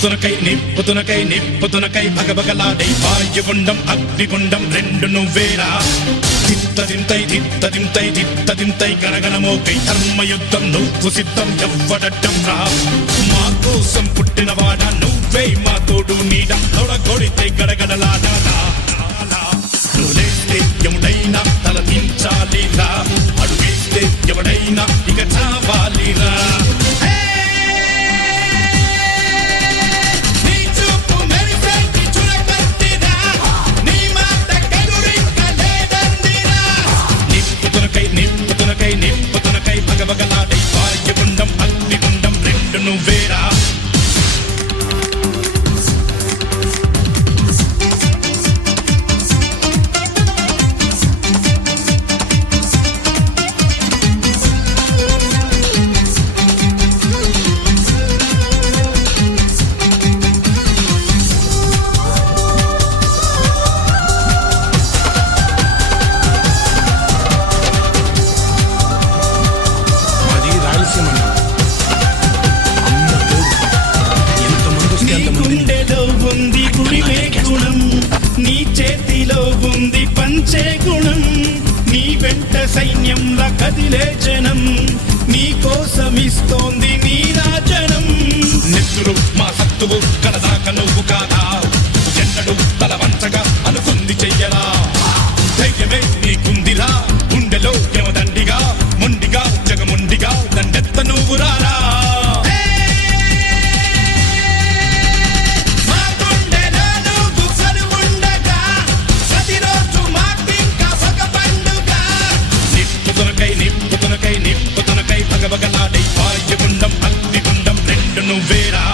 నిప్పుతునకై భగభగలాడై వాయుగుండం అగ్నిగుండం రెండు నువ్వేరా దిత్తదింతై గణగణమోకై ధర్మయుద్ధం నువ్వు సిద్ధం ఎవ్వడట్టం రా మా కోసం పుట్టినవాడా నువ్వే మా తోడు నీడ తొడగొడితే గడగడలాడా నువ్వేస్తే ఎవడైనా తల దించాలిరా అడుగేస్తే ఎవడైనా ఇక చావాలిరా నిప్పుతునకై భగభగలాడై వాయుగుండం అగ్నిగుండం రెండు నువ్వేరా ఉంది గురివే గుణం నీ చేతిలో ఉంది పంచే గుణం నీ వెంట సైన్యంలా కదిలే జనం నీ కోసమిస్తోంది నీ రాజనం నెత్తురు మా సత్తువు కడదాక నువ్వు కాదా ఎన్నడు తల వంచగా అనుకుంది చెయ్యరా ధైర్యమే నీకుందిరా గుండెలో యమదండిగా మొండిగా జగముండిగా దండెత్త నువ్వు రారా నిప్పుతునకై భగభగలాడై వాయుగుండం అగ్నిగుండం రెండు నువ్వేరా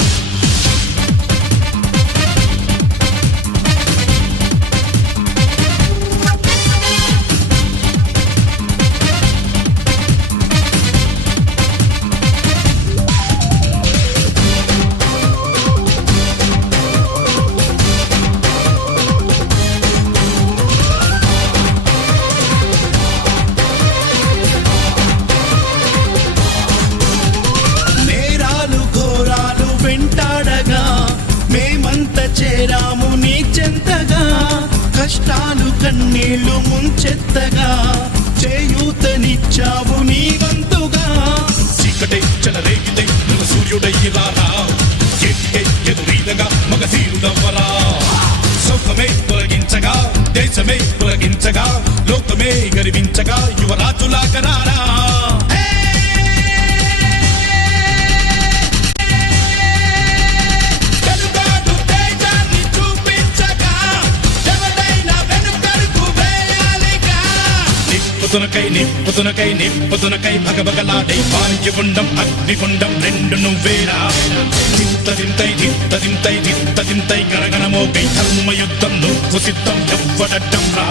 వెంటాడగా మేమంత చేరాము నీ చెంతగా కష్టాలు కన్నీళ్లు ముంచెత్తగా చేయూతనిచ్చావు నీ వంతుగా చీకటే చెలరేగితే నువ్వు సూర్యుడయ్యి రారా చేతికే ఎదురీదగా మగధీరుడవ్వరా సౌఖమే తొలగించగా దేశమే తొలగించగా లోకమే గర్వించగా యువరాజులాగరారా నిప్పుతునకై భగభగలాడై వాయుగుండం అగ్నిగుండం రెండు నువ్వేరా దిత్తదింతై గణగణమోకై ధర్మయుద్ధం నువ్వు సిద్ధం ఎవ్వడట్టం రా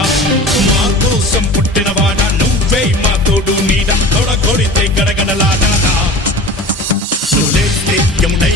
మా కోసం పుట్టినవాడా నువ్వే మా తోడు నీడ తొడగొడితే గడగడలాడా నువ్వేస్తే ఎముడై